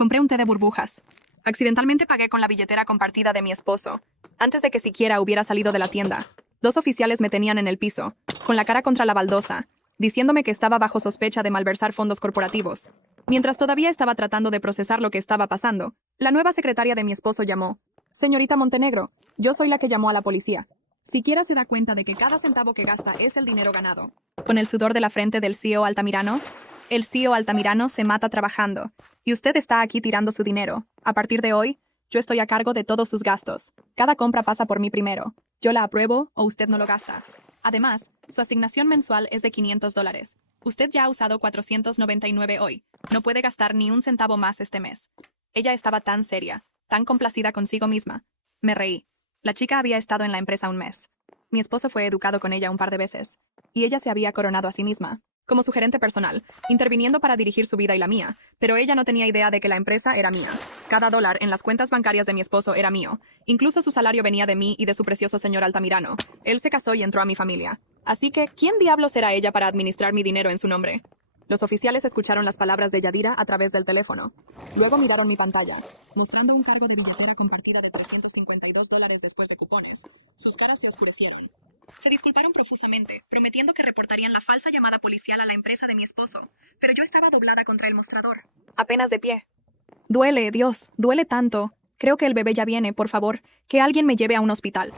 Compré un té de burbujas. Accidentalmente pagué con la billetera compartida de mi esposo, antes de que siquiera hubiera salido de la tienda. 2 oficiales me tenían en el piso, con la cara contra la baldosa, diciéndome que estaba bajo sospecha de malversar fondos corporativos. Mientras todavía estaba tratando de procesar lo que estaba pasando, la nueva secretaria de mi esposo llamó. Señorita Montenegro, yo soy la que llamó a la policía. Siquiera se da cuenta de que cada centavo que gasta es el dinero ganado. Con el sudor de la frente del CEO Altamirano, el CEO Altamirano se mata trabajando, y usted está aquí tirando su dinero. A partir de hoy, yo estoy a cargo de todos sus gastos. Cada compra pasa por mí primero. Yo la apruebo o usted no lo gasta. Además, su asignación mensual es de $500. Usted ya ha usado 499 hoy. No puede gastar ni un centavo más este mes. Ella estaba tan seria, tan complacida consigo misma. Me reí. La chica había estado en la empresa un mes. Mi esposo fue educado con ella un par de veces, y ella se había coronado a sí misma, como su gerente personal, interviniendo para dirigir su vida y la mía, pero ella no tenía idea de que la empresa era mía. Cada dólar en las cuentas bancarias de mi esposo era mío. Incluso su salario venía de mí y de su precioso señor Altamirano. Él se casó y entró a mi familia. Así que, ¿quién diablos era ella para administrar mi dinero en su nombre? Los oficiales escucharon las palabras de Yadira a través del teléfono. Luego miraron mi pantalla, mostrando un cargo de billetera compartida de $352 después de cupones. Sus caras se oscurecieron. Se disculparon profusamente, prometiendo que reportarían la falsa llamada policial a la empresa de mi esposo, pero yo estaba doblada contra el mostrador, apenas de pie. Duele, Dios, duele tanto. Creo que el bebé ya viene, por favor, que alguien me lleve a un hospital.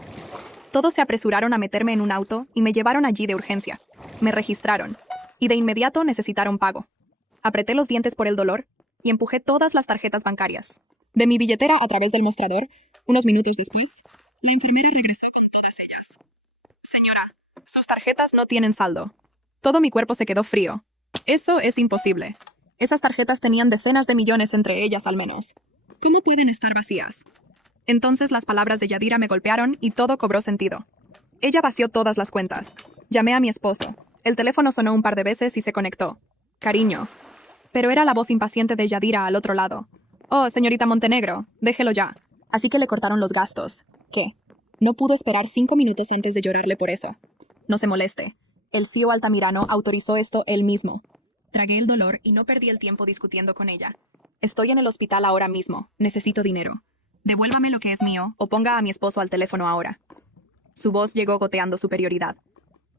Todos se apresuraron a meterme en un auto y me llevaron allí de urgencia. Me registraron, y de inmediato necesitaron pago. Apreté los dientes por el dolor y empujé todas las tarjetas bancarias. De mi billetera a través del mostrador, unos minutos después, la enfermera regresó con todas ellas. Señora, sus tarjetas no tienen saldo. Todo mi cuerpo se quedó frío. Eso es imposible. Esas tarjetas tenían decenas de millones entre ellas al menos. ¿Cómo pueden estar vacías? Entonces las palabras de Yadira me golpearon y todo cobró sentido. Ella vació todas las cuentas. Llamé a mi esposo. El teléfono sonó un par de veces y se conectó. Cariño. Pero era la voz impaciente de Yadira al otro lado. Oh, señorita Montenegro, déjelo ya. Así que le cortaron los gastos. ¿Qué? No pudo esperar 5 minutos antes de llorarle por eso. No se moleste. El CEO Altamirano autorizó esto él mismo. Tragué el dolor y no perdí el tiempo discutiendo con ella. Estoy en el hospital ahora mismo. Necesito dinero. Devuélvame lo que es mío o ponga a mi esposo al teléfono ahora. Su voz llegó goteando superioridad.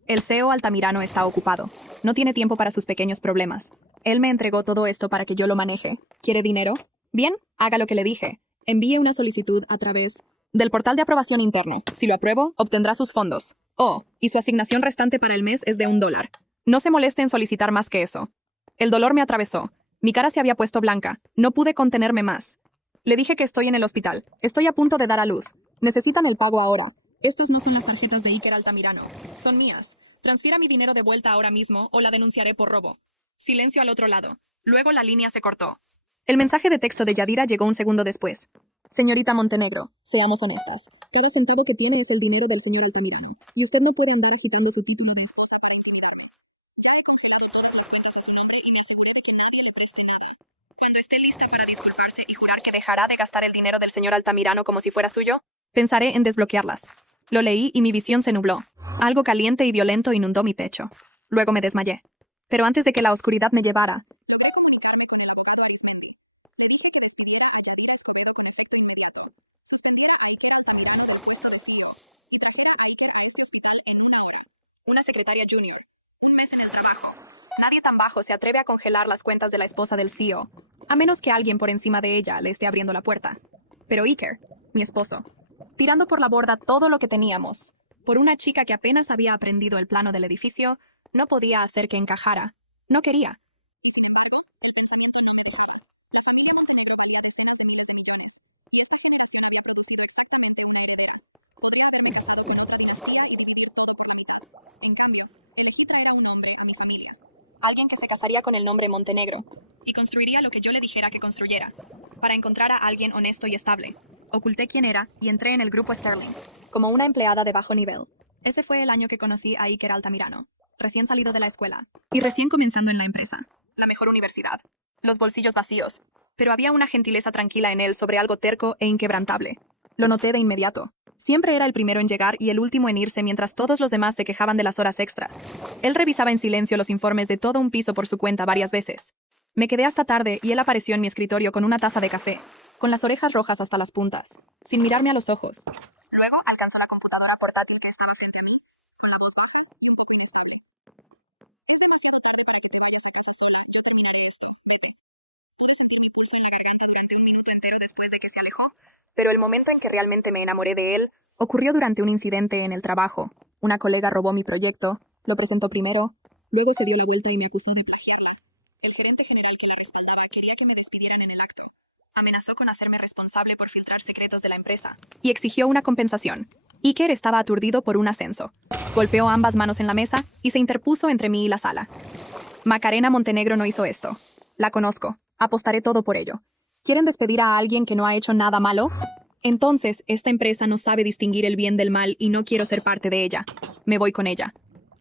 El CEO Altamirano está ocupado. No tiene tiempo para sus pequeños problemas. Él me entregó todo esto para que yo lo maneje. ¿Quiere dinero? Bien, haga lo que le dije. Envíe una solicitud a través del portal de aprobación interno. Si lo apruebo, obtendrá sus fondos. Oh, y su asignación restante para el mes es de $1. No se moleste en solicitar más que eso. El dolor me atravesó. Mi cara se había puesto blanca. No pude contenerme más. Le dije que estoy en el hospital. Estoy a punto de dar a luz. Necesitan el pago ahora. Estas no son las tarjetas de Iker Altamirano. Son mías. Transfiera mi dinero de vuelta ahora mismo o la denunciaré por robo. Silencio al otro lado. Luego la línea se cortó. El mensaje de texto de Yadira llegó un segundo después. Señorita Montenegro, seamos honestas. Cada centavo que tiene es el dinero del señor Altamirano. Y usted no puede andar agitando su título de esposa por Altamirano. Ya le he congelado todas las cuentas a su nombre y me aseguré de que nadie le preste nada. Cuando esté lista para disculparse y jurar que dejará de gastar el dinero del señor Altamirano como si fuera suyo, pensaré en desbloquearlas. Lo leí y mi visión se nubló. Algo caliente y violento inundó mi pecho. Luego me desmayé. Pero antes de que la oscuridad me llevara, una secretaria junior. Un mes en el trabajo. Nadie tan bajo se atreve a congelar las cuentas de la esposa del CEO, a menos que alguien por encima de ella le esté abriendo la puerta. Pero Iker, mi esposo, tirando por la borda todo lo que teníamos, por una chica que apenas había aprendido el plano del edificio, no podía hacer que encajara. No quería. Podría haberme casado con otra dinastía y dividir todo por la mitad. En cambio, elegí traer a un hombre a mi familia. Alguien que se casaría con el nombre Montenegro y construiría lo que yo le dijera que construyera, para encontrar a alguien honesto y estable. Oculté quién era y entré en el grupo Sterling, como una empleada de bajo nivel. Ese fue el año que conocí a Iker Altamirano, recién salido de la escuela y recién comenzando en la empresa. La mejor universidad. Los bolsillos vacíos. Pero había una gentileza tranquila en él sobre algo terco e inquebrantable. Lo noté de inmediato. Siempre era el primero en llegar y el último en irse mientras todos los demás se quejaban de las horas extras. Él revisaba en silencio los informes de todo un piso por su cuenta varias veces. Me quedé hasta tarde y él apareció en mi escritorio con una taza de café, con las orejas rojas hasta las puntas, sin mirarme a los ojos. Luego alcanzó la computadora portátil que estaba frente a mí, con la voz baja y un poco inestable. Pude sentir mi pulso en la garganta durante un minuto entero después de que se alejó, pero el momento en que realmente me enamoré de él ocurrió durante un incidente en el trabajo. Una colega robó mi proyecto, lo presentó primero, luego se dio la vuelta y me acusó de plagiarla. El gerente general que la respaldaba quería que me despidieran en el acto. Amenazó con hacerme responsable por filtrar secretos de la empresa. Y exigió una compensación. Iker estaba aturdido por un ascenso. Golpeó ambas manos en la mesa y se interpuso entre mí y la sala. Macarena Montenegro no hizo esto. La conozco. Apostaré todo por ello. ¿Quieren despedir a alguien que no ha hecho nada malo? Entonces, esta empresa no sabe distinguir el bien del mal y no quiero ser parte de ella. Me voy con ella.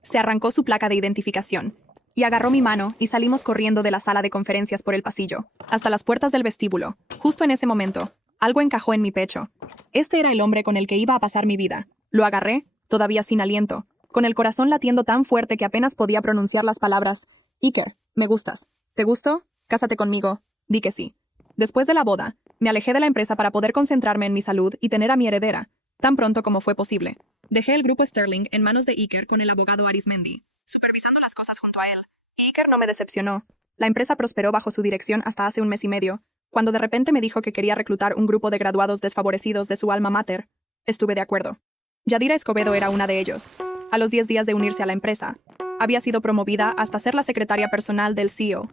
Se arrancó su placa de identificación y agarró mi mano y salimos corriendo de la sala de conferencias por el pasillo, hasta las puertas del vestíbulo. Justo en ese momento, algo encajó en mi pecho. Este era el hombre con el que iba a pasar mi vida. Lo agarré, todavía sin aliento, con el corazón latiendo tan fuerte que apenas podía pronunciar las palabras. Iker, me gustas. ¿Te gusto? Cásate conmigo. Di que sí. Después de la boda, me alejé de la empresa para poder concentrarme en mi salud y tener a mi heredera, tan pronto como fue posible. Dejé el grupo Sterling en manos de Iker con el abogado Arismendi, supervisando las cosas junto a él. Iker no me decepcionó. La empresa prosperó bajo su dirección hasta hace un mes y medio, cuando de repente me dijo que quería reclutar un grupo de graduados desfavorecidos de su alma mater. Estuve de acuerdo. Yadira Escobedo era una de ellos. A los 10 días de unirse a la empresa, había sido promovida hasta ser la secretaria personal del CEO.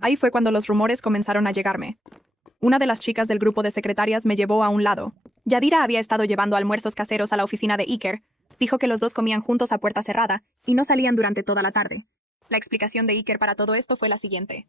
Ahí fue cuando los rumores comenzaron a llegarme. Una de las chicas del grupo de secretarias me llevó a un lado. Yadira había estado llevando almuerzos caseros a la oficina de Iker. Dijo que los dos comían juntos a puerta cerrada y no salían durante toda la tarde. La explicación de Iker para todo esto fue la siguiente.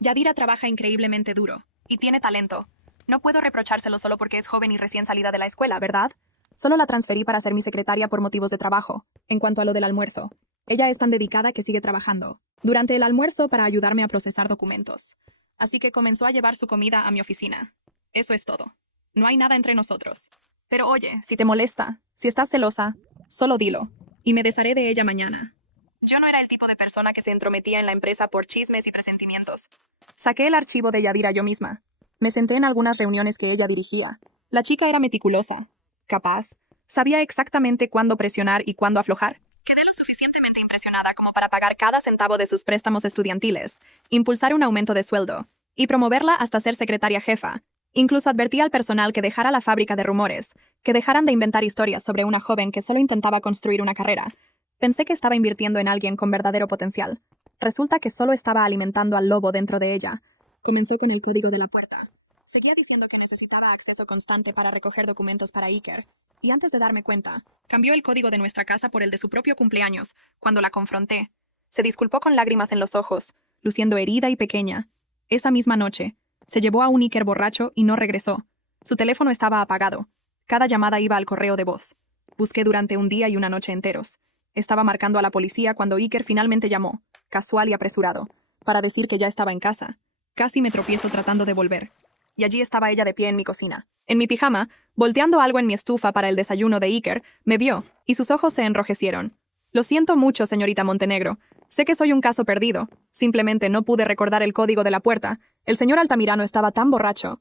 Yadira trabaja increíblemente duro y tiene talento. No puedo reprochárselo solo porque es joven y recién salida de la escuela, ¿verdad? Solo la transferí para ser mi secretaria por motivos de trabajo. En cuanto a lo del almuerzo, ella es tan dedicada que sigue trabajando durante el almuerzo para ayudarme a procesar documentos. Así que comenzó a llevar su comida a mi oficina. Eso es todo. No hay nada entre nosotros. Pero oye, si te molesta, si estás celosa, solo dilo, y me desharé de ella mañana. Yo no era el tipo de persona que se entrometía en la empresa por chismes y presentimientos. Saqué el archivo de Yadira yo misma. Me senté en algunas reuniones que ella dirigía. La chica era meticulosa, capaz, sabía exactamente cuándo presionar y cuándo aflojar. Quedé lo suficientemente impresionada como para pagar cada centavo de sus préstamos estudiantiles, impulsar un aumento de sueldo y promoverla hasta ser secretaria jefa. Incluso advertí al personal que dejara la fábrica de rumores, que dejaran de inventar historias sobre una joven que solo intentaba construir una carrera. Pensé que estaba invirtiendo en alguien con verdadero potencial. Resulta que solo estaba alimentando al lobo dentro de ella. Comenzó con el código de la puerta. Seguía diciendo que necesitaba acceso constante para recoger documentos para Iker. Y antes de darme cuenta, cambió el código de nuestra casa por el de su propio cumpleaños, cuando la confronté. Se disculpó con lágrimas en los ojos, luciendo herida y pequeña. Esa misma noche, se llevó a un Iker borracho y no regresó. Su teléfono estaba apagado. Cada llamada iba al correo de voz. Busqué durante un día y una noche enteros. Estaba marcando a la policía cuando Iker finalmente llamó, casual y apresurado, para decir que ya estaba en casa. Casi me tropiezo tratando de volver. Y allí estaba ella de pie en mi cocina. En mi pijama, volteando algo en mi estufa para el desayuno de Iker, me vio, y sus ojos se enrojecieron. Lo siento mucho, señorita Montenegro. Sé que soy un caso perdido. Simplemente no pude recordar el código de la puerta. El señor Altamirano estaba tan borracho.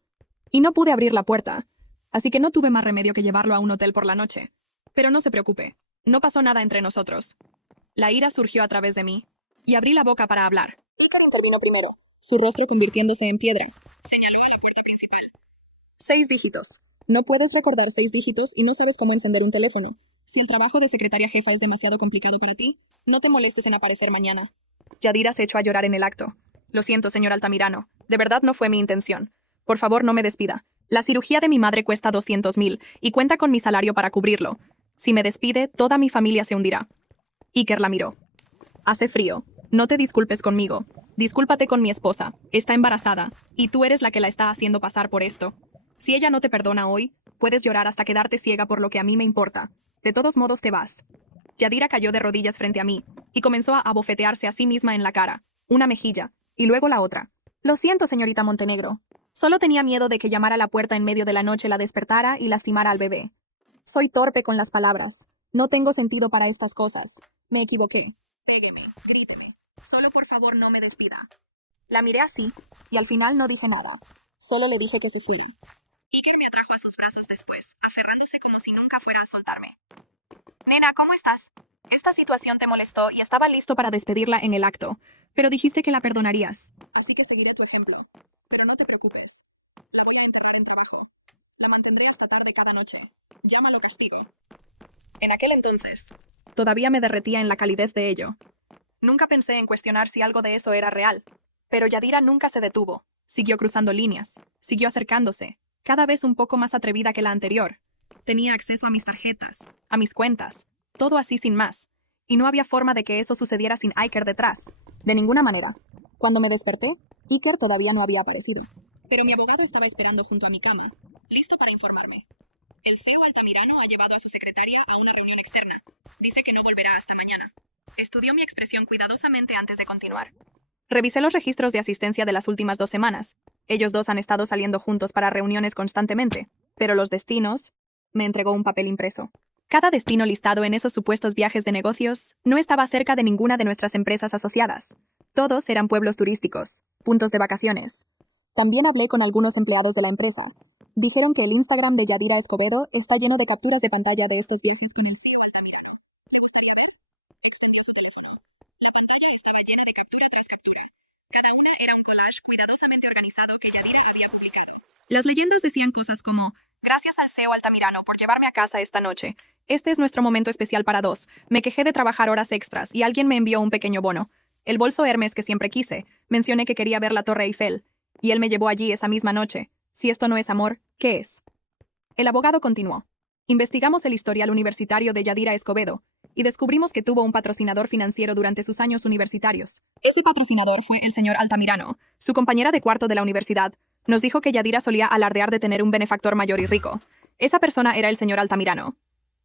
Y no pude abrir la puerta. Así que no tuve más remedio que llevarlo a un hotel por la noche. Pero no se preocupe. No pasó nada entre nosotros. La ira surgió a través de mí, y abrí la boca para hablar. Iker intervino primero, su rostro convirtiéndose en piedra. Señaló a la puerta principal. 6 dígitos. No puedes recordar 6 dígitos y no sabes cómo encender un teléfono. Si el trabajo de secretaria jefa es demasiado complicado para ti, no te molestes en aparecer mañana. Yadira se echó a llorar en el acto. Lo siento, señor Altamirano. De verdad no fue mi intención. Por favor, no me despida. La cirugía de mi madre cuesta 200.000 y cuenta con mi salario para cubrirlo. Si me despide, toda mi familia se hundirá. Iker la miró. Hace frío. No te disculpes conmigo. Discúlpate con mi esposa. Está embarazada, y tú eres la que la está haciendo pasar por esto. Si ella no te perdona hoy, puedes llorar hasta quedarte ciega por lo que a mí me importa. De todos modos te vas. Yadira cayó de rodillas frente a mí, y comenzó a abofetearse a sí misma en la cara, una mejilla, y luego la otra. Lo siento, señorita Montenegro. Solo tenía miedo de que llamar a la puerta en medio de la noche la despertara y lastimara al bebé. Soy torpe con las palabras. No tengo sentido para estas cosas. Me equivoqué. Pégueme, gríteme. Solo por favor no me despida. La miré así, y al final no dije nada. Solo le dije que se fuera. Iker me atrajo a sus brazos después, aferrándose como si nunca fuera a soltarme. Nena, ¿cómo estás? Esta situación te molestó y estaba listo para despedirla en el acto, pero dijiste que la perdonarías. Así que seguiré tu ejemplo. Pero no te preocupes. La voy a enterrar en trabajo. La mantendré hasta tarde cada noche. Llámalo castigo. En aquel entonces, todavía me derretía en la calidez de ello. Nunca pensé en cuestionar si algo de eso era real. Pero Yadira nunca se detuvo. Siguió cruzando líneas. Siguió acercándose. Cada vez un poco más atrevida que la anterior. Tenía acceso a mis tarjetas, a mis cuentas. Todo así sin más. Y no había forma de que eso sucediera sin Iker detrás. De ninguna manera. Cuando me desperté, Iker todavía no había aparecido. Pero mi abogado estaba esperando junto a mi cama, listo para informarme. El CEO Altamirano ha llevado a su secretaria a una reunión externa. Dice que no volverá hasta mañana. Estudió mi expresión cuidadosamente antes de continuar. Revisé los registros de asistencia de las últimas 2 semanas. Ellos dos han estado saliendo juntos para reuniones constantemente. Pero los destinos... Me entregó un papel impreso. Cada destino listado en esos supuestos viajes de negocios no estaba cerca de ninguna de nuestras empresas asociadas. Todos eran pueblos turísticos, puntos de vacaciones. También hablé con algunos empleados de la empresa. Dijeron que el Instagram de Yadira Escobedo está lleno de capturas de pantalla de estos viajes con el CEO Altamirano. Le gustaría ver. Extendió su teléfono. La pantalla estaba llena de captura tras captura. Cada una era un collage cuidadosamente organizado que Yadira había publicado. Las leyendas decían cosas como: gracias al CEO Altamirano por llevarme a casa esta noche. Este es nuestro momento especial para dos. Me quejé de trabajar horas extras y alguien me envió un pequeño bono. El bolso Hermes que siempre quise. Mencioné que quería ver la Torre Eiffel. Y él me llevó allí esa misma noche. Si esto no es amor, ¿qué es? El abogado continuó. Investigamos el historial universitario de Yadira Escobedo y descubrimos que tuvo un patrocinador financiero durante sus años universitarios. Ese patrocinador fue el señor Altamirano. Su compañera de cuarto de la universidad nos dijo que Yadira solía alardear de tener un benefactor mayor y rico. Esa persona era el señor Altamirano.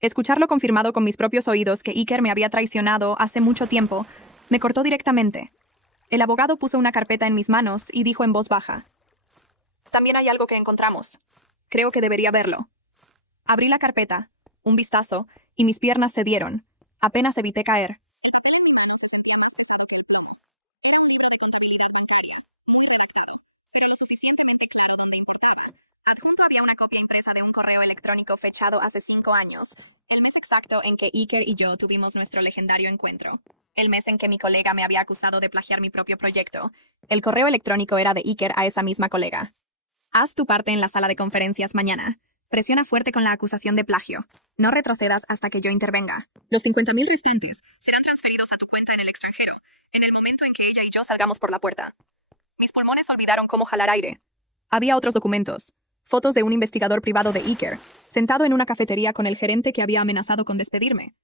Escucharlo confirmado con mis propios oídos que Iker me había traicionado hace mucho tiempo me cortó directamente. El abogado puso una carpeta en mis manos y dijo en voz baja: también hay algo que encontramos. Creo que debería verlo. Abrí la carpeta, un vistazo, y mis piernas cedieron. Apenas evité caer. Adjunto había una copia impresa de un correo electrónico fechado hace 5 años, el mes exacto en que Iker y yo tuvimos nuestro legendario encuentro. El mes en que mi colega me había acusado de plagiar mi propio proyecto. El correo electrónico era de Iker a esa misma colega. Haz tu parte en la sala de conferencias mañana. Presiona fuerte con la acusación de plagio. No retrocedas hasta que yo intervenga. Los 50.000 restantes serán transferidos a tu cuenta en el extranjero, en el momento en que ella y yo salgamos por la puerta. Mis pulmones olvidaron cómo jalar aire. Había otros documentos. Fotos de un investigador privado de Iker, sentado en una cafetería con el gerente que había amenazado con despedirme.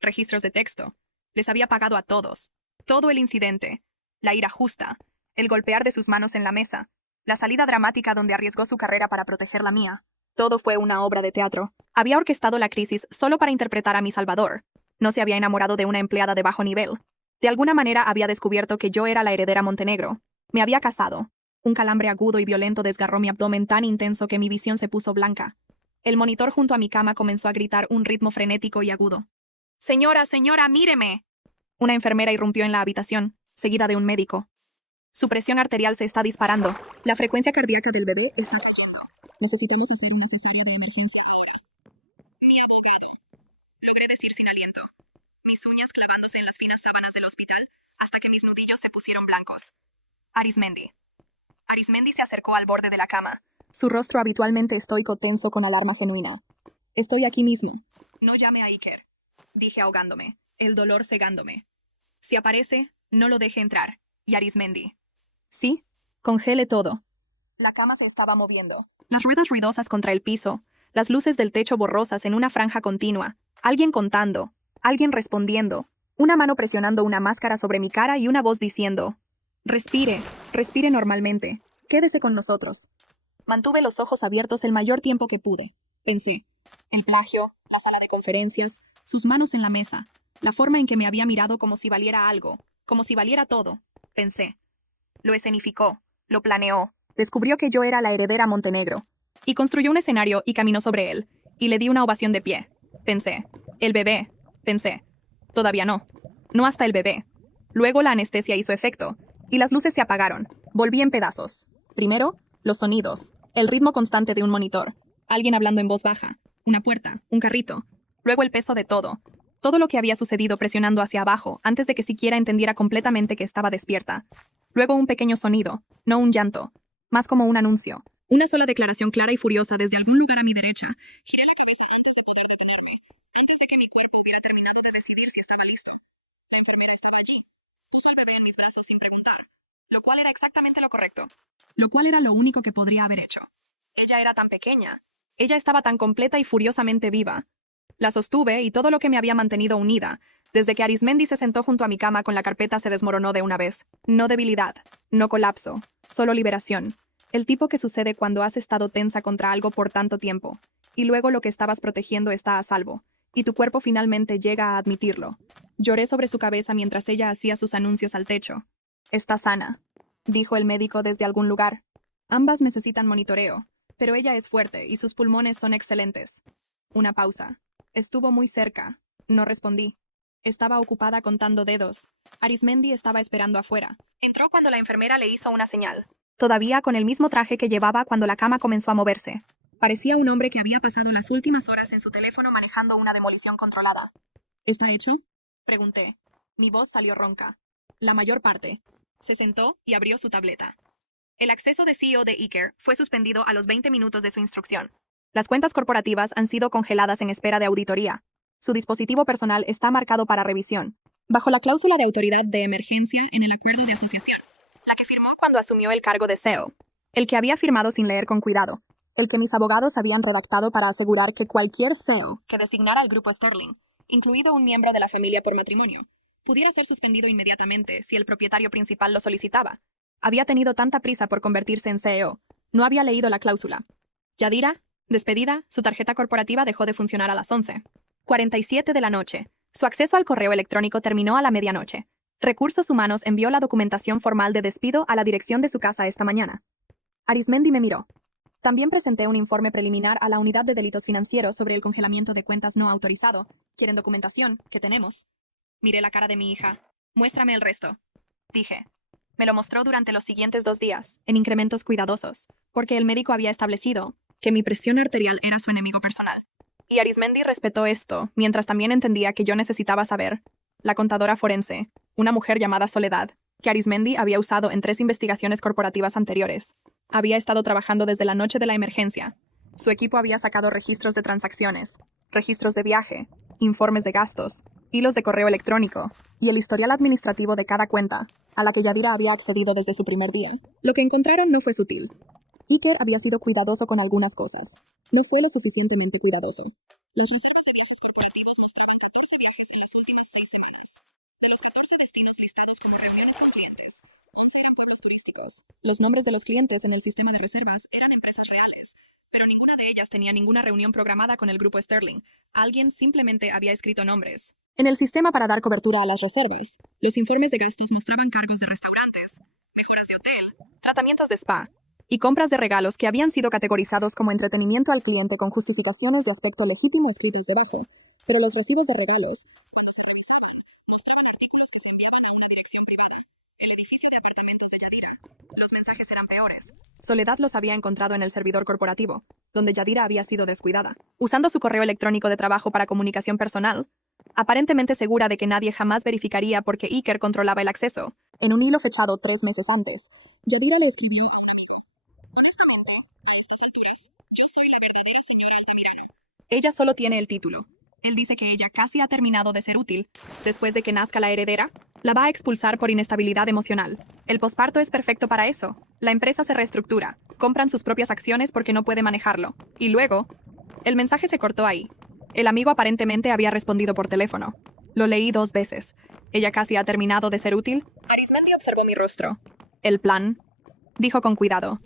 Registros de texto. Les había pagado a todos. Todo el incidente. La ira justa. El golpear de sus manos en la mesa. La salida dramática donde arriesgó su carrera para proteger la mía. Todo fue una obra de teatro. Había orquestado la crisis solo para interpretar a mi salvador. No se había enamorado de una empleada de bajo nivel. De alguna manera había descubierto que yo era la heredera Montenegro. Me había casado. Un calambre agudo y violento desgarró mi abdomen tan intenso que mi visión se puso blanca. El monitor junto a mi cama comenzó a gritar un ritmo frenético y agudo. «Señora, señora, míreme». Una enfermera irrumpió en la habitación, seguida de un médico. Su presión arterial se está disparando. La frecuencia cardíaca del bebé está cayendo. Necesitamos hacer una cesárea de emergencia ahora. Mi abogado. Logré decir sin aliento. Mis uñas clavándose en las finas sábanas del hospital hasta que mis nudillos se pusieron blancos. Arismendi. Arismendi se acercó al borde de la cama. Su rostro habitualmente estoico tenso con alarma genuina. Estoy aquí mismo. No llame a Iker. Dije ahogándome, el dolor cegándome. Si aparece, no lo deje entrar. Y Arismendi. Sí, congele todo. La cama se estaba moviendo. Las ruedas ruidosas contra el piso, las luces del techo borrosas en una franja continua, alguien contando, alguien respondiendo, una mano presionando una máscara sobre mi cara y una voz diciendo: respire, respire normalmente, quédese con nosotros. Mantuve los ojos abiertos el mayor tiempo que pude. Pensé, el plagio, la sala de conferencias, sus manos en la mesa, la forma en que me había mirado como si valiera algo, como si valiera todo. Pensé. Lo escenificó, lo planeó, descubrió que yo era la heredera Montenegro, y construyó un escenario y caminó sobre él, y le di una ovación de pie. Pensé. El bebé. Pensé. Todavía no. No hasta el bebé. Luego la anestesia hizo efecto, y las luces se apagaron. Volví en pedazos. Primero, los sonidos, el ritmo constante de un monitor, alguien hablando en voz baja, una puerta, un carrito. Luego el peso de todo lo que había sucedido presionando hacia abajo antes de que siquiera entendiera completamente que estaba despierta. Luego un pequeño sonido, no un llanto, más como un anuncio. Una sola declaración clara y furiosa desde algún lugar a mi derecha. Giré la cabeza antes de poder detenerme, antes de que mi cuerpo hubiera terminado de decidir si estaba listo. La enfermera estaba allí. Puso al bebé en mis brazos sin preguntar, lo cual era exactamente lo correcto. Lo cual era lo único que podría haber hecho. Ella era tan pequeña. Ella estaba tan completa y furiosamente viva. La sostuve y todo lo que me había mantenido unida, desde que Arismendi se sentó junto a mi cama con la carpeta, se desmoronó de una vez. No debilidad, no colapso, solo liberación. El tipo que sucede cuando has estado tensa contra algo por tanto tiempo, y luego lo que estabas protegiendo está a salvo, y tu cuerpo finalmente llega a admitirlo. Lloré sobre su cabeza mientras ella hacía sus anuncios al techo. Está sana, dijo el médico desde algún lugar. Ambas necesitan monitoreo, pero ella es fuerte y sus pulmones son excelentes. Una pausa. Estuvo muy cerca. No respondí. Estaba ocupada contando dedos. Arismendi estaba esperando afuera. Entró cuando la enfermera le hizo una señal. Todavía con el mismo traje que llevaba cuando la cama comenzó a moverse. Parecía un hombre que había pasado las últimas horas en su teléfono manejando una demolición controlada. ¿Está hecho? Pregunté. Mi voz salió ronca. La mayor parte. Se sentó y abrió su tableta. El acceso de CEO de Iker fue suspendido a los 20 minutos de su instrucción. Las cuentas corporativas han sido congeladas en espera de auditoría. Su dispositivo personal está marcado para revisión, bajo la cláusula de autoridad de emergencia en el acuerdo de asociación, la que firmó cuando asumió el cargo de CEO, el que había firmado sin leer con cuidado, el que mis abogados habían redactado para asegurar que cualquier CEO que designara al grupo Sterling, incluido un miembro de la familia por matrimonio, pudiera ser suspendido inmediatamente si el propietario principal lo solicitaba. Había tenido tanta prisa por convertirse en CEO, no había leído la cláusula. Yadira, despedida, su tarjeta corporativa dejó de funcionar a las 11:47 de la noche. Su acceso al correo electrónico terminó a la medianoche. Recursos Humanos envió la documentación formal de despido a la dirección de su casa esta mañana. Arismendi me miró. También presenté un informe preliminar a la Unidad de Delitos Financieros sobre el congelamiento de cuentas no autorizado. ¿Quieren documentación? ¿Qué tenemos? Miré la cara de mi hija. Muéstrame el resto. Dije. Me lo mostró durante los siguientes 2 días, en incrementos cuidadosos, porque el médico había establecido que mi presión arterial era su enemigo personal. Y Arismendi respetó esto, mientras también entendía que yo necesitaba saber. La contadora forense, una mujer llamada Soledad, que Arismendi había usado en 3 investigaciones corporativas anteriores. Había estado trabajando desde la noche de la emergencia. Su equipo había sacado registros de transacciones, registros de viaje, informes de gastos, hilos de correo electrónico y el historial administrativo de cada cuenta, a la que Yadira había accedido desde su primer día. Lo que encontraron no fue sutil. Iker había sido cuidadoso con algunas cosas. No fue lo suficientemente cuidadoso. Las reservas de viajes corporativos mostraban 14 viajes en las últimas 6 semanas. De los 14 destinos listados como reuniones con clientes, 11 eran pueblos turísticos. Los nombres de los clientes en el sistema de reservas eran empresas reales, pero ninguna de ellas tenía ninguna reunión programada con el grupo Sterling. Alguien simplemente había escrito nombres. En el sistema para dar cobertura a las reservas, los informes de gastos mostraban cargos de restaurantes, mejoras de hotel, tratamientos de spa y compras de regalos que habían sido categorizados como entretenimiento al cliente con justificaciones de aspecto legítimo escritas debajo. Pero los recibos de regalos, cuando se realizaban, mostraban artículos que se enviaban a una dirección privada, el edificio de apartamentos de Yadira. Los mensajes eran peores. Soledad los había encontrado en el servidor corporativo, donde Yadira había sido descuidada, usando su correo electrónico de trabajo para comunicación personal, aparentemente segura de que nadie jamás verificaría porque Iker controlaba el acceso. En un hilo fechado 3 meses antes, Yadira le escribió a un amigo: honestamente, a estas alturas, yo soy la verdadera señora Altamirano. Ella solo tiene el título. Él dice que ella casi ha terminado de ser útil. Después de que nazca la heredera, la va a expulsar por inestabilidad emocional. El posparto es perfecto para eso. La empresa se reestructura, compran sus propias acciones porque no puede manejarlo. Y luego, el mensaje se cortó ahí. El amigo aparentemente había respondido por teléfono. Lo leí 2 veces. ¿Ella casi ha terminado de ser útil? Arismendi observó mi rostro. El plan, dijo con cuidado,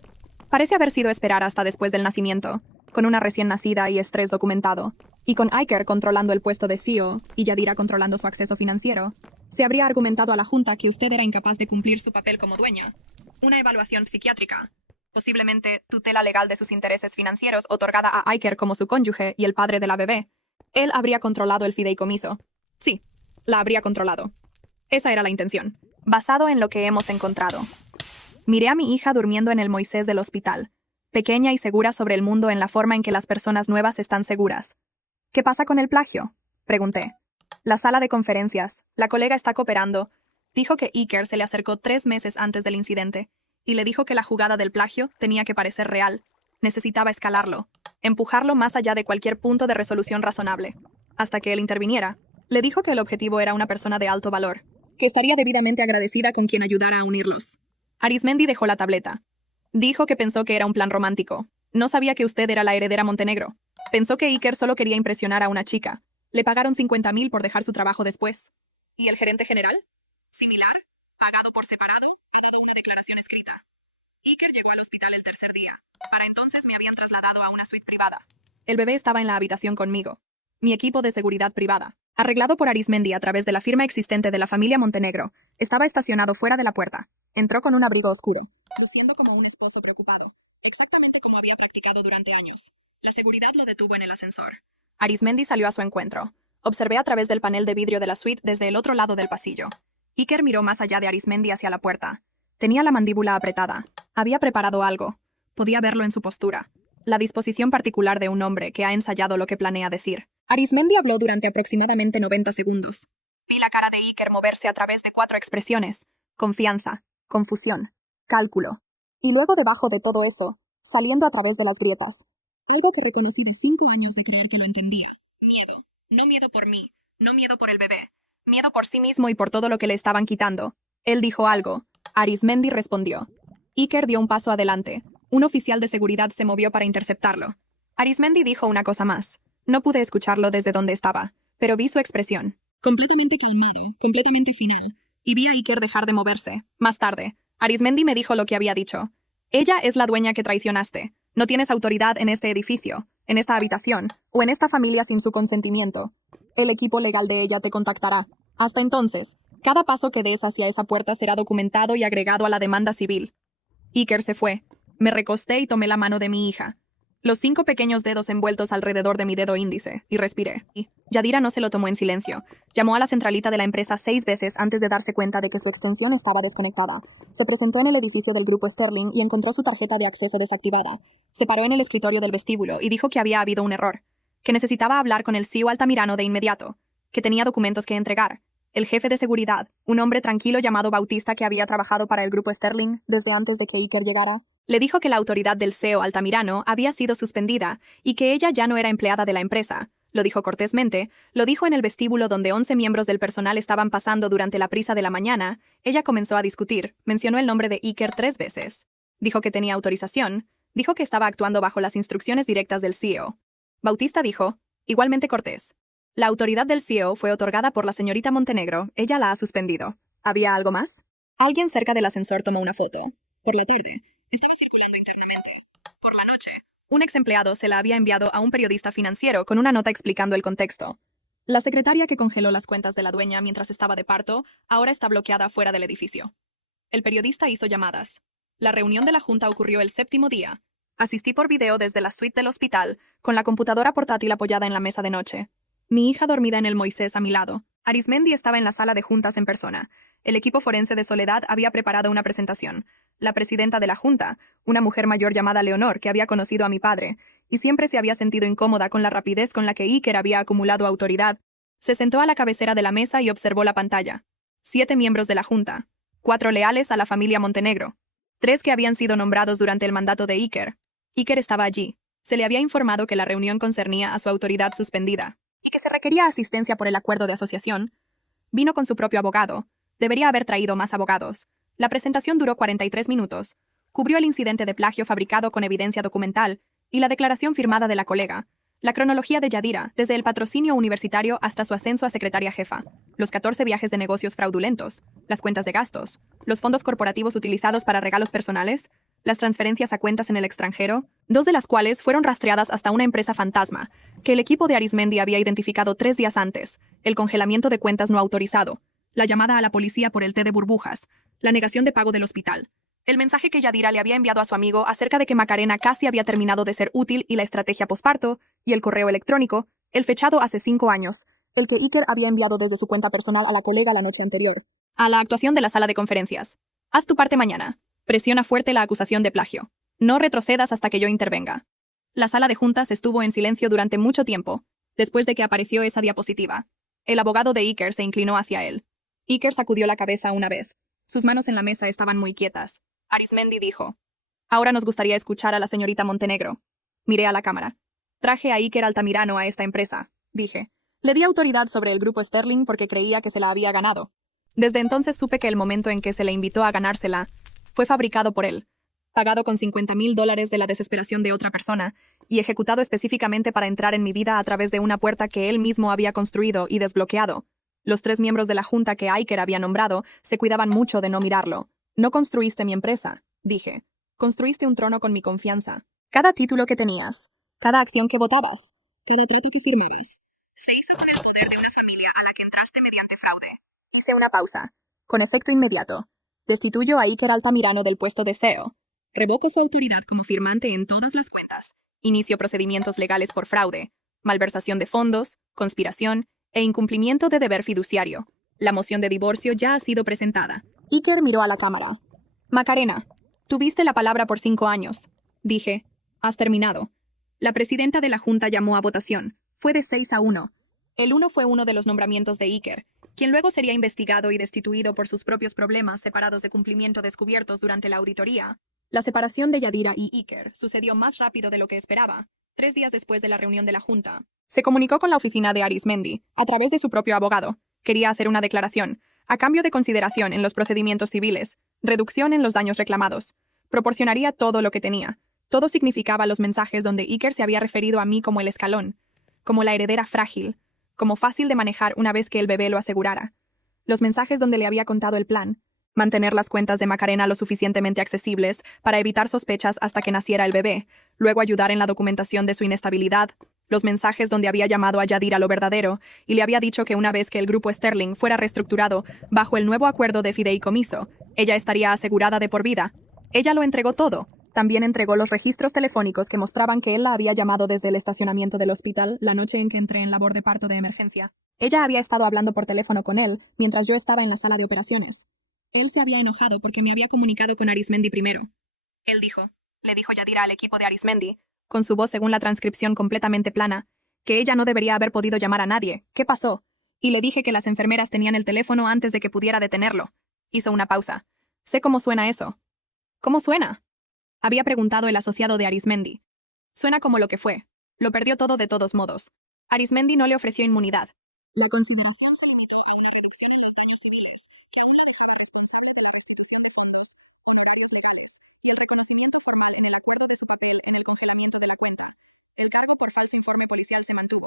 parece haber sido esperar hasta después del nacimiento, con una recién nacida y estrés documentado, y con Iker controlando el puesto de CEO y Yadira controlando su acceso financiero. Se habría argumentado a la Junta que usted era incapaz de cumplir su papel como dueña. Una evaluación psiquiátrica, posiblemente tutela legal de sus intereses financieros otorgada a Iker como su cónyuge y el padre de la bebé. Él habría controlado el fideicomiso. Sí, la habría controlado. Esa era la intención. basado en lo que hemos encontrado. Miré a mi hija durmiendo en el Moisés del hospital, pequeña y segura sobre el mundo en la forma en que las personas nuevas están seguras. ¿Qué pasa con el plagio?, pregunté. La sala de conferencias, la colega está cooperando. Dijo que Iker se le acercó 3 meses antes del incidente y le dijo que la jugada del plagio tenía que parecer real. Necesitaba escalarlo, empujarlo más allá de cualquier punto de resolución razonable. Hasta que él interviniera, le dijo que el objetivo era una persona de alto valor, que estaría debidamente agradecida con quien ayudara a unirlos. Arismendi dejó la tableta. Dijo que pensó que era un plan romántico. No sabía que usted era la heredera Montenegro. Pensó que Iker solo quería impresionar a una chica. Le pagaron 50.000 por dejar su trabajo después. ¿Y el gerente general? Similar, pagado por separado, ha dado una declaración escrita. Iker llegó al hospital el tercer día. Para entonces me habían trasladado a una suite privada. El bebé estaba en la habitación conmigo. Mi equipo de seguridad privada, arreglado por Arismendi a través de la firma existente de la familia Montenegro, estaba estacionado fuera de la puerta. Entró con un abrigo oscuro, luciendo como un esposo preocupado, exactamente como había practicado durante años. La seguridad lo detuvo en el ascensor. Arismendi salió a su encuentro. Observé a través del panel de vidrio de la suite desde el otro lado del pasillo. Iker miró más allá de Arismendi hacia la puerta. Tenía la mandíbula apretada. Había preparado algo. Podía verlo en su postura. La disposición particular de un hombre que ha ensayado lo que planea decir. Arismendi habló durante aproximadamente 90 segundos. Vi la cara de Iker moverse a través de 4 expresiones. Confianza, confusión, cálculo. Y luego debajo de todo eso, saliendo a través de las grietas. Algo que reconocí de 5 años de creer que lo entendía. Miedo. No miedo por mí. No miedo por el bebé. Miedo por sí mismo y por todo lo que le estaban quitando. Él dijo algo. Arismendi respondió. Iker dio un paso adelante. Un oficial de seguridad se movió para interceptarlo. Arismendi dijo una cosa más. No pude escucharlo desde donde estaba, pero vi su expresión. Completamente calmado, completamente final. Y vi a Iker dejar de moverse. Más tarde, Arismendi me dijo lo que había dicho. Ella es la dueña que traicionaste. No tienes autoridad en este edificio, en esta habitación, o en esta familia sin su consentimiento. El equipo legal de ella te contactará. Hasta entonces, cada paso que des hacia esa puerta será documentado y agregado a la demanda civil. Iker se fue. Me recosté y tomé la mano de mi hija. Los 5 pequeños dedos envueltos alrededor de mi dedo índice, y respiré. Yadira no se lo tomó en silencio. Llamó a la centralita de la empresa 6 veces antes de darse cuenta de que su extensión estaba desconectada. Se presentó en el edificio del grupo Sterling y encontró su tarjeta de acceso desactivada. Se paró en el escritorio del vestíbulo y dijo que había habido un error, que necesitaba hablar con el CEO Altamirano de inmediato, que tenía documentos que entregar. El jefe de seguridad, un hombre tranquilo llamado Bautista que había trabajado para el grupo Sterling desde antes de que Iker llegara, le dijo que la autoridad del CEO Altamirano había sido suspendida y que ella ya no era empleada de la empresa. Lo dijo cortésmente, lo dijo en el vestíbulo donde 11 miembros del personal estaban pasando durante la prisa de la mañana. Ella comenzó a discutir, mencionó el nombre de Iker 3 veces. Dijo que tenía autorización, dijo que estaba actuando bajo las instrucciones directas del CEO. Bautista dijo, igualmente cortés. La autoridad del CEO fue otorgada por la señorita Montenegro, ella la ha suspendido. ¿Había algo más? Alguien cerca del ascensor tomó una foto. Por la tarde, estaba circulando internamente. Por la noche, un ex empleado se la había enviado a un periodista financiero con una nota explicando el contexto. La secretaria que congeló las cuentas de la dueña mientras estaba de parto ahora está bloqueada fuera del edificio. El periodista hizo llamadas. La reunión de la junta ocurrió el 7º día. Asistí por video desde la suite del hospital, con la computadora portátil apoyada en la mesa de noche. Mi hija dormida en el Moisés a mi lado. Arismendi estaba en la sala de juntas en persona. El equipo forense de Soledad había preparado una presentación. La presidenta de la junta, una mujer mayor llamada Leonor, que había conocido a mi padre, y siempre se había sentido incómoda con la rapidez con la que Iker había acumulado autoridad, se sentó a la cabecera de la mesa y observó la pantalla. 7 miembros de la junta. 4 leales a la familia Montenegro. 3 que habían sido nombrados durante el mandato de Iker. Iker estaba allí. Se le había informado que la reunión concernía a su autoridad suspendida y que se requería asistencia por el acuerdo de asociación. Vino con su propio abogado. Debería haber traído más abogados. La presentación duró 43 minutos. Cubrió el incidente de plagio fabricado con evidencia documental y la declaración firmada de la colega. La cronología de Yadira, desde el patrocinio universitario hasta su ascenso a secretaria jefa. Los 14 viajes de negocios fraudulentos. Las cuentas de gastos. Los fondos corporativos utilizados para regalos personales. Las transferencias a cuentas en el extranjero, 2 de las cuales fueron rastreadas hasta una empresa fantasma, que el equipo de Arismendi había identificado 3 días antes, el congelamiento de cuentas no autorizado, la llamada a la policía por el té de burbujas, la negación de pago del hospital, el mensaje que Yadira le había enviado a su amigo acerca de que Macarena casi había terminado de ser útil y la estrategia posparto, y el correo electrónico, el fechado hace 5 años, el que Iker había enviado desde su cuenta personal a la colega la noche anterior. A la actuación de la sala de conferencias. Haz tu parte mañana. Presiona fuerte la acusación de plagio. No retrocedas hasta que yo intervenga. La sala de juntas estuvo en silencio durante mucho tiempo, después de que apareció esa diapositiva. El abogado de Iker se inclinó hacia él. Iker sacudió la cabeza una vez. Sus manos en la mesa estaban muy quietas. Arismendi dijo: Ahora nos gustaría escuchar a la señorita Montenegro. Miré a la cámara. Traje a Iker Altamirano a esta empresa, dije. Le di autoridad sobre el grupo Sterling porque creía que se la había ganado. Desde entonces supe que el momento en que se le invitó a ganársela fue fabricado por él, pagado con $50,000 de la desesperación de otra persona y ejecutado específicamente para entrar en mi vida a través de una puerta que él mismo había construido y desbloqueado. Los 3 miembros de la junta que Iker había nombrado se cuidaban mucho de no mirarlo. No construiste mi empresa, dije. Construiste un trono con mi confianza. Cada título que tenías, cada acción que votabas, cada trato que firmabas, se hizo con el poder de una familia a la que entraste mediante fraude. Hice una pausa. Con efecto inmediato. Destituyo a Iker Altamirano del puesto de CEO. Revoco su autoridad como firmante en todas las cuentas. Inicio procedimientos legales por fraude, malversación de fondos, conspiración e incumplimiento de deber fiduciario. La moción de divorcio ya ha sido presentada. Iker miró a la cámara. Macarena, tuviste la palabra por 5 años. Dije, has terminado. La presidenta de la junta llamó a votación. Fue de 6-1. El 1 fue uno de los nombramientos de Iker, quien luego sería investigado y destituido por sus propios problemas separados de cumplimiento descubiertos durante la auditoría. La separación de Yadira y Iker sucedió más rápido de lo que esperaba. 3 días después de la reunión de la junta, se comunicó con la oficina de Arismendi, a través de su propio abogado. Quería hacer una declaración, a cambio de consideración en los procedimientos civiles, reducción en los daños reclamados. Proporcionaría todo lo que tenía. Todo significaba los mensajes donde Iker se había referido a mí como el escalón, como la heredera frágil, como fácil de manejar una vez que el bebé lo asegurara. Los mensajes donde le había contado el plan: mantener las cuentas de Macarena lo suficientemente accesibles para evitar sospechas hasta que naciera el bebé, luego ayudar en la documentación de su inestabilidad. Los mensajes donde había llamado a Yadira lo verdadero y le había dicho que una vez que el grupo Sterling fuera reestructurado bajo el nuevo acuerdo de fideicomiso, ella estaría asegurada de por vida. Ella lo entregó todo. También entregó los registros telefónicos que mostraban que él la había llamado desde el estacionamiento del hospital la noche en que entré en labor de parto de emergencia. Ella había estado hablando por teléfono con él mientras yo estaba en la sala de operaciones. Él se había enojado porque me había comunicado con Arismendi primero. Él dijo, le dijo Yadira al equipo de Arismendi, con su voz según la transcripción completamente plana, que ella no debería haber podido llamar a nadie. ¿Qué pasó? Y le dije que las enfermeras tenían el teléfono antes de que pudiera detenerlo. Hizo una pausa. Sé cómo suena eso. ¿Cómo suena? Había preguntado el asociado de Arismendi. Suena como lo que fue. Lo perdió todo de todos modos. Arismendi no le ofreció inmunidad. La consideración se limitó a una reducción en los daños civiles, que agregó responsabilidades especializadas, honorarios legales, entre conocimientos por el acuerdo de su papel en el congelamiento de la cuenta. El cargo por falso informe policial se mantuvo.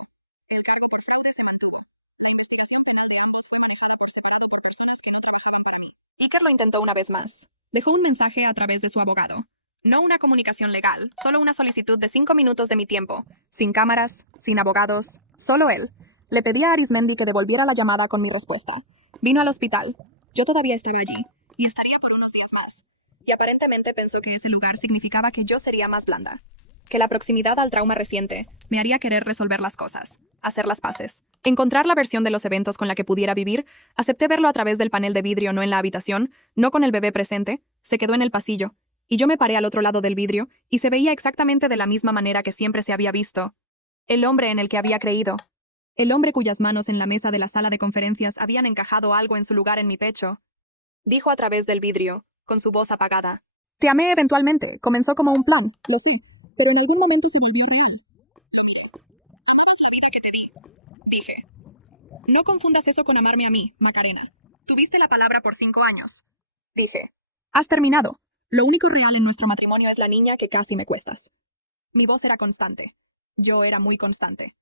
El cargo por fraude se mantuvo. La investigación penal de ambos fue manejada por separado por personas que no trabajaban para mí. Iker lo intentó una vez más. Dejó un mensaje a través de su abogado. No una comunicación legal, solo una solicitud de 5 minutos de mi tiempo. Sin cámaras, sin abogados, solo él. Le pedí a Arismendi que devolviera la llamada con mi respuesta. Vino al hospital. Yo todavía estaba allí, y estaría por unos días más. Y aparentemente pensó que ese lugar significaba que yo sería más blanda. Que la proximidad al trauma reciente me haría querer resolver las cosas, hacer las paces. Encontrar la versión de los eventos con la que pudiera vivir. Acepté verlo a través del panel de vidrio, no en la habitación, no con el bebé presente. Se quedó en el pasillo. Y yo me paré al otro lado del vidrio, y se veía exactamente de la misma manera que siempre se había visto. El hombre en el que había creído. El hombre cuyas manos en la mesa de la sala de conferencias habían encajado algo en su lugar en mi pecho. Dijo a través del vidrio, con su voz apagada. Te amé eventualmente. Comenzó como un plan, lo sé. Pero en algún momento se volvió real. Amabas la vida que te di. Dije. No confundas eso con amarme a mí, Macarena. Tuviste la palabra por 5 años. Dije. Has terminado. Lo único real en nuestro matrimonio es la niña que casi me cuestas. Mi voz era constante. Yo era muy constante.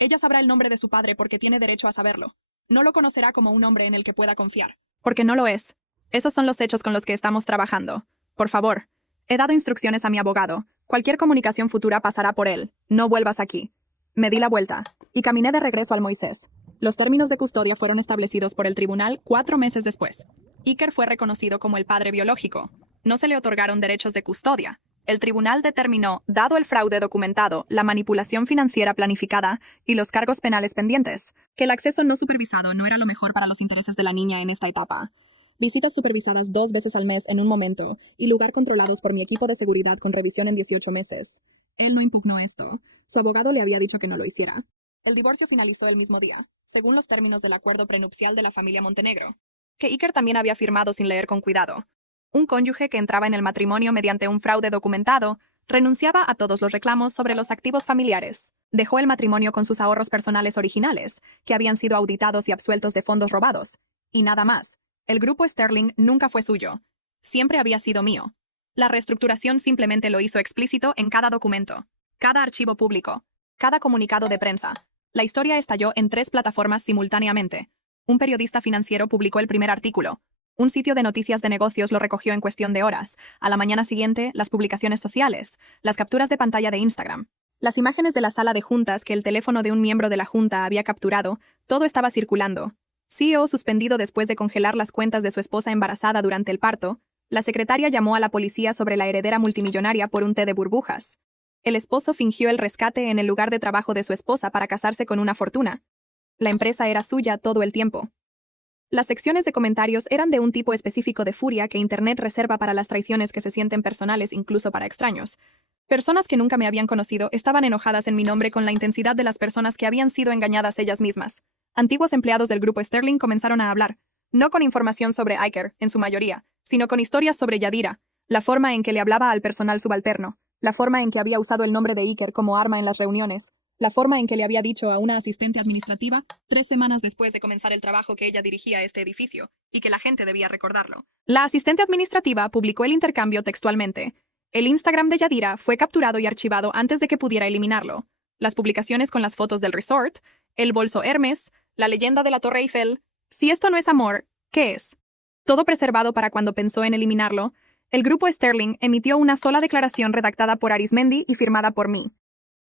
Ella sabrá el nombre de su padre porque tiene derecho a saberlo. No lo conocerá como un hombre en el que pueda confiar. Porque no lo es. Esos son los hechos con los que estamos trabajando. Por favor. He dado instrucciones a mi abogado. Cualquier comunicación futura pasará por él. No vuelvas aquí. Me di la vuelta y caminé de regreso al Moisés. Los términos de custodia fueron establecidos por el tribunal 4 meses después. Iker fue reconocido como el padre biológico. No se le otorgaron derechos de custodia. el tribunal determinó, dado el fraude documentado, la manipulación financiera planificada y los cargos penales pendientes, que el acceso no supervisado no era lo mejor para los intereses de la niña en esta etapa. Visitas supervisadas 2 veces al mes en un momento y lugar controlados por mi equipo de seguridad con revisión en 18 meses. Él no impugnó esto. Su abogado le había dicho que no lo hiciera. El divorcio finalizó el mismo día, según los términos del acuerdo prenupcial de la familia Montenegro, que Iker también había firmado sin leer con cuidado. Un cónyuge que entraba en el matrimonio mediante un fraude documentado renunciaba a todos los reclamos sobre los activos familiares. Dejó el matrimonio con sus ahorros personales originales, que habían sido auditados y absueltos de fondos robados. Y nada más. El grupo Sterling nunca fue suyo. Siempre había sido mío. La reestructuración simplemente lo hizo explícito en cada documento, cada archivo público, cada comunicado de prensa. La historia estalló en 3 plataformas simultáneamente. Un periodista financiero publicó el primer artículo. Un sitio de noticias de negocios lo recogió en cuestión de horas. A la mañana siguiente, las publicaciones sociales, las capturas de pantalla de Instagram, las imágenes de la sala de juntas que el teléfono de un miembro de la junta había capturado, todo estaba circulando. CEO suspendido después de congelar las cuentas de su esposa embarazada durante el parto, la secretaria llamó a la policía sobre la heredera multimillonaria por un té de burbujas. El esposo fingió el rescate en el lugar de trabajo de su esposa para casarse con una fortuna. La empresa era suya todo el tiempo. Las secciones de comentarios eran de un tipo específico de furia que Internet reserva para las traiciones que se sienten personales incluso para extraños. Personas que nunca me habían conocido estaban enojadas en mi nombre con la intensidad de las personas que habían sido engañadas ellas mismas. Antiguos empleados del grupo Sterling comenzaron a hablar, no con información sobre Iker, en su mayoría, sino con historias sobre Yadira, la forma en que le hablaba al personal subalterno, la forma en que había usado el nombre de Iker como arma en las reuniones, la forma en que le había dicho a una asistente administrativa, 3 semanas después de comenzar el trabajo, que ella dirigía este edificio, y que la gente debía recordarlo. La asistente administrativa publicó el intercambio textualmente. El Instagram de Yadira fue capturado y archivado antes de que pudiera eliminarlo. Las publicaciones con las fotos del resort, el bolso Hermes, la leyenda de la Torre Eiffel. Si esto no es amor, ¿qué es? Todo preservado para cuando pensó en eliminarlo. El grupo Sterling emitió una sola declaración redactada por Arismendi y firmada por mí.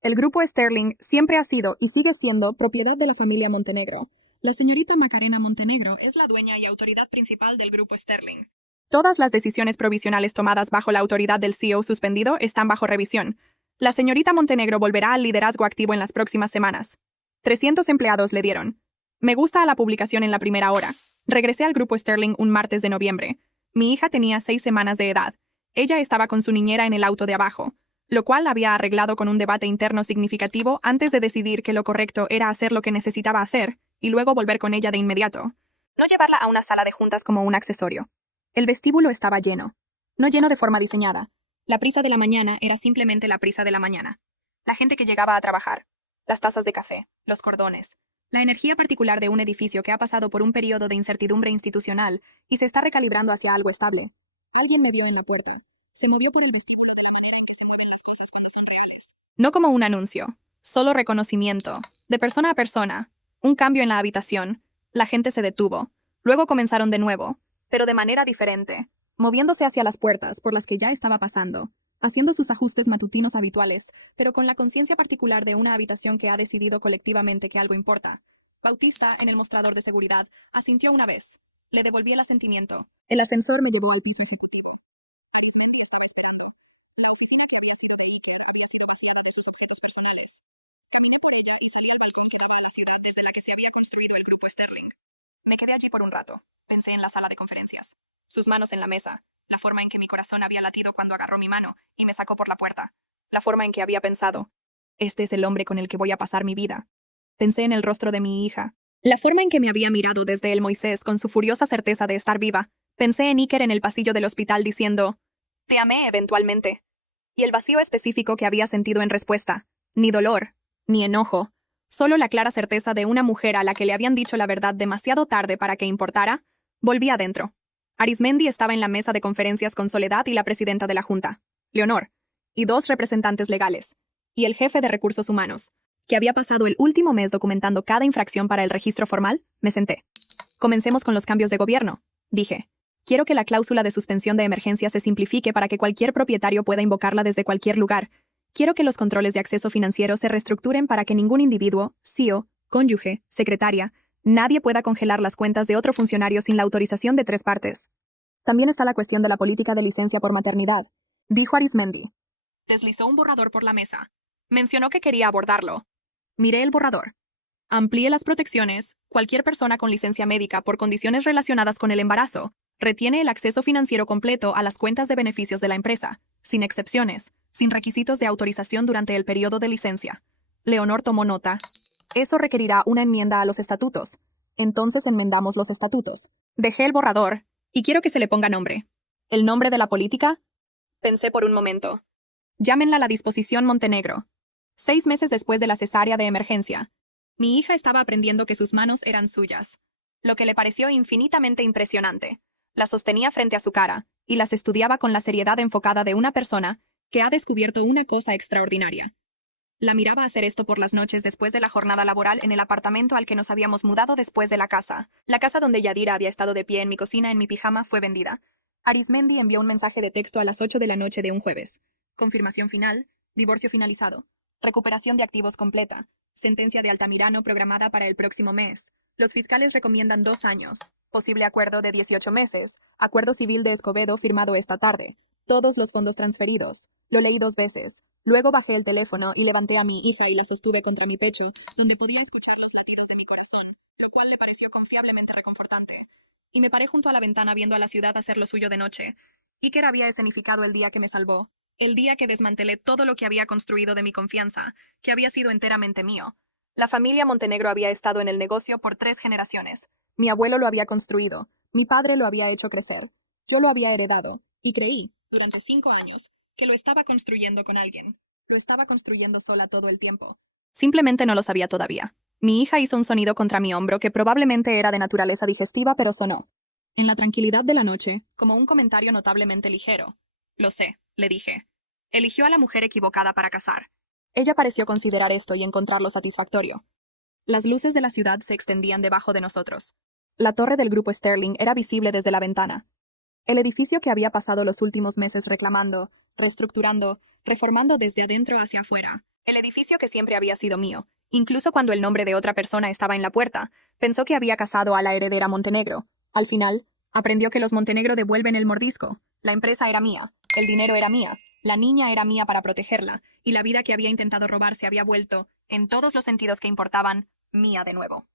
El grupo Sterling siempre ha sido y sigue siendo propiedad de la familia Montenegro. La señorita Macarena Montenegro es la dueña y autoridad principal del grupo Sterling. Todas las decisiones provisionales tomadas bajo la autoridad del CEO suspendido están bajo revisión. La señorita Montenegro volverá al liderazgo activo en las próximas semanas. 300 empleados le dieron me gusta a la publicación en la primera hora. Regresé al grupo Sterling un martes de noviembre. Mi hija tenía 6 semanas de edad. Ella estaba con su niñera en el auto de abajo, lo cual había arreglado con un debate interno significativo antes de decidir que lo correcto era hacer lo que necesitaba hacer y luego volver con ella de inmediato. No llevarla a una sala de juntas como un accesorio. El vestíbulo estaba lleno. No lleno de forma diseñada. La prisa de la mañana era simplemente la prisa de la mañana. La gente que llegaba a trabajar. Las tazas de café. Los cordones. La energía particular de un edificio que ha pasado por un periodo de incertidumbre institucional y se está recalibrando hacia algo estable. Alguien me vio en la puerta. Se movió por el vestíbulo de la manera en que se mueven las cosas cuando son reales. No como un anuncio, solo reconocimiento, de persona a persona, un cambio en la habitación. La gente se detuvo. Luego comenzaron de nuevo, pero de manera diferente, moviéndose hacia las puertas por las que ya estaba pasando, haciendo sus ajustes matutinos habituales, pero con la conciencia particular de una habitación que ha decidido colectivamente que algo importa. Bautista, en el mostrador de seguridad, asintió una vez. Le devolví el asentimiento. El ascensor me llevó al piso. Desde la que se había construido el grupo Sterling. Me quedé allí por un rato. Pensé en la sala de conferencias. Sus manos en la mesa. La forma en que mi corazón había latido cuando agarró mi mano y me sacó por la puerta. La forma en que había pensado. Este es el hombre con el que voy a pasar mi vida. Pensé en el rostro de mi hija. La forma en que me había mirado desde el Moisés con su furiosa certeza de estar viva. Pensé en Iker en el pasillo del hospital diciendo, te amé eventualmente. Y el vacío específico que había sentido en respuesta. Ni dolor, ni enojo. Solo la clara certeza de una mujer a la que le habían dicho la verdad demasiado tarde para que importara. Volví adentro. Arismendi estaba en la mesa de conferencias con Soledad y la presidenta de la Junta, Leonor, y 2 representantes legales, y el jefe de recursos humanos, que había pasado el último mes documentando cada infracción para el registro formal. Me senté. Comencemos con los cambios de gobierno, dije. Quiero que la cláusula de suspensión de emergencia se simplifique para que cualquier propietario pueda invocarla desde cualquier lugar. Quiero que los controles de acceso financiero se reestructuren para que ningún individuo, CEO, cónyuge, secretaria, nadie pueda congelar las cuentas de otro funcionario sin la autorización de 3 partes. También está la cuestión de la política de licencia por maternidad, dijo Arismendi. Deslizó un borrador por la mesa. Mencionó que quería abordarlo. Miré el borrador. Amplíe las protecciones. Cualquier persona con licencia médica por condiciones relacionadas con el embarazo retiene el acceso financiero completo a las cuentas de beneficios de la empresa, sin excepciones, sin requisitos de autorización durante el periodo de licencia. Leonor tomó nota. Eso requerirá una enmienda a los estatutos. Entonces enmendamos los estatutos. Dejé el borrador, y quiero que se le ponga nombre. ¿El nombre de la política? Pensé por un momento. Llámenla la disposición Montenegro. 6 meses después de la cesárea de emergencia, mi hija estaba aprendiendo que sus manos eran suyas, lo que le pareció infinitamente impresionante. Las sostenía frente a su cara, y las estudiaba con la seriedad enfocada de una persona que ha descubierto una cosa extraordinaria. La miraba hacer esto por las noches después de la jornada laboral en el apartamento al que nos habíamos mudado después de la casa. La casa donde Yadira había estado de pie en mi cocina en mi pijama fue vendida. Arismendi envió un mensaje de texto a las 8 de la noche de un jueves. Confirmación final, divorcio finalizado, recuperación de activos completa, sentencia de Altamirano programada para el próximo mes. Los fiscales recomiendan 2 años, posible acuerdo de 18 meses, acuerdo civil de Escobedo firmado esta tarde. Todos los fondos transferidos. Lo leí 2 veces. Luego bajé el teléfono y levanté a mi hija y la sostuve contra mi pecho, donde podía escuchar los latidos de mi corazón, lo cual le pareció confiablemente reconfortante. Y me paré junto a la ventana viendo a la ciudad hacer lo suyo de noche. Iker había escenificado el día que me salvó, el día que desmantelé todo lo que había construido de mi confianza, que había sido enteramente mío. La familia Montenegro había estado en el negocio por 3 generaciones. Mi abuelo lo había construido, mi padre lo había hecho crecer, yo lo había heredado, y creí, durante 5 años, que lo estaba construyendo con alguien. Lo estaba construyendo sola todo el tiempo. Simplemente no lo sabía todavía. Mi hija hizo un sonido contra mi hombro que probablemente era de naturaleza digestiva, pero sonó. En la tranquilidad de la noche, como un comentario notablemente ligero. Lo sé, le dije. Eligió a la mujer equivocada para casar. Ella pareció considerar esto y encontrarlo satisfactorio. Las luces de la ciudad se extendían debajo de nosotros. La torre del grupo Sterling era visible desde la ventana. El edificio que había pasado los últimos meses reclamando, reestructurando, reformando desde adentro hacia afuera. El edificio que siempre había sido mío, incluso cuando el nombre de otra persona estaba en la puerta, pensó que había casado a la heredera Montenegro. Al final, aprendió que los Montenegro devuelven el mordisco. La empresa era mía, el dinero era mía, la niña era mía para protegerla, y la vida que había intentado robar se había vuelto, en todos los sentidos que importaban, mía de nuevo.